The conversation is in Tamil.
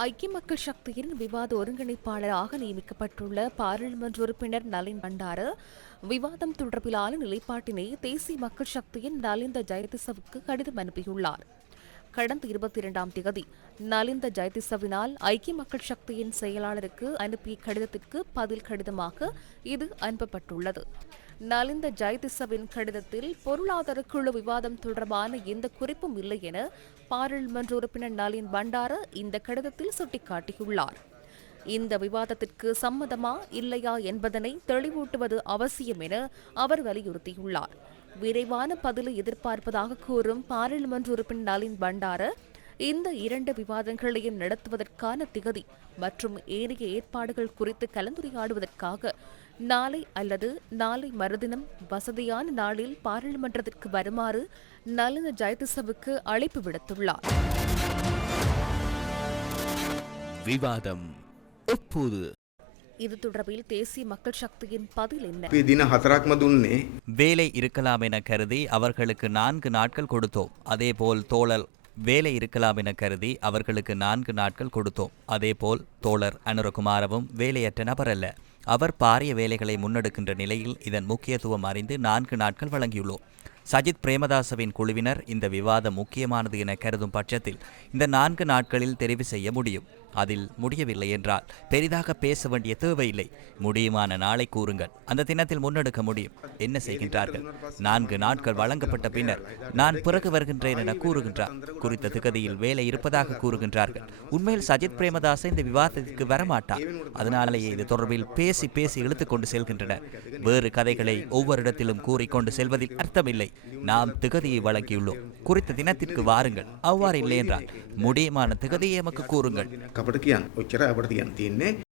ஐக்கிய மக்கள் சக்தியின் விவாத ஒருங்கிணைப்பாளராக நியமிக்கப்பட்டுள்ள பாராளுமன்ற உறுப்பினர் நலின் பண்டார விவாதம் தொடர்பிலான நிலைப்பாட்டினை தேசிய மக்கள் சக்தியின் நலிந்த ஜெயதிசவுக்கு கடிதம் அனுப்பியுள்ளார். கடந்த இருபத்தி இரண்டாம் தேதி நலிந்த ஜெயதிசவினால் ஐக்கிய மக்கள் சக்தியின் செயலாளருக்கு அனுப்பிய கடிதத்திற்கு பதில் கடிதமாக இது அனுப்பப்பட்டுள்ளது. நலிந்த ஜெயதிசவின் கடிதத்தில் பொருளாதார குழு விவாதம் தொடர்பான எந்த குறிப்பும் இல்லை என பாராளுமன்ற உறுப்பினர் நளின் பண்டார இந்த கடிதத்தில் சுட்டிக்காட்டியுள்ளார். இந்த விவாதத்திற்கு சம்மதமா இல்லையா என்பதனை தெளிவூட்டுவது அவசியம் என அவர் வலியுறுத்தியுள்ளார். விரைவான பதிலை எதிர்பார்ப்பதாக கூறும் பாராளுமன்ற உறுப்பினர் நளின் பண்டார இந்த இரண்டு விவாதங்களையும் நடத்துவதற்கான திகதி மற்றும் ஏனைய ஏற்பாடுகள் குறித்து கலந்துரையாடுவதற்காக நாளை அல்லது நாளை மறுதினம் வசதியான நாளில் பாராளுமன்றத்திற்கு வருமாறு நளின ஜெயதிசவுக்கு அழைப்பு விடுத்துள்ளார். விவாதம் இது தொடர்பில் தேசிய மக்கள் சக்தியின் பதில் என்ன? வேலை இருக்கலாம் என கருதி அவர்களுக்கு நான்கு நாட்கள் கொடுத்தோம். அதேபோல் தோழல் வேலை இருக்கலாம் என கருதி அவர்களுக்கு நான்கு நாட்கள் கொடுத்தோம். அதேபோல் தோழர் அனுரகுமாரவும் வேலையற்ற நபர் அல்ல. அவர் பாரிய வேலைகளை முன்னெடுக்கின்ற நிலையில் இதன் முக்கியத்துவம் அறிந்து நான்கு நாட்கள் வழங்கியுள்ளோம். சஜித் பிரேமதாசவின் குழுவினர் இந்த விவாதம் முக்கியமானது என கருதும் பட்சத்தில் இந்த நான்கு நாட்களில் தெரிவு செய்ய முடியும். அதில் முடியவில்லை என்றால் பெரிதாக பேச வேண்டிய தேவையில்லை. முடியுமான நாளை கூறுங்கள். அந்த தினத்தில் முன்னெடுக்க முடியும். என்ன செய்கின்றார்கள்? நான்கு நாட்கள் வழங்கப்பட்ட பின்னர் நான் பிறகு வருகின்றேன் என கூறுகின்றார். குறித்த திகதியில் வேலை இருப்பதாக கூறுகின்றார்கள். உண்மையில் சஜித் பிரேமதாச இந்த விவாதத்திற்கு வரமாட்டார். அதனாலேயே இது தொடர்பில் பேசி பேசி இழுத்துக்கொண்டு செல்கின்றனர். வேறு கதைகளை ஒவ்வொரு இடத்திலும் கூறிக்கொண்டு செல்வதில் அர்த்தமில்லை. நாம் திகதியை வழங்கியுள்ளோம். குறித்த தினத்திற்கு வாருங்கள். அவ்வாறு இல்லை என்றால் முடியுமான திகதியை எமக்கு கூறுங்கள். කපට කියන්න. ඔච්චර අපට තියන් තියෙන්නේ.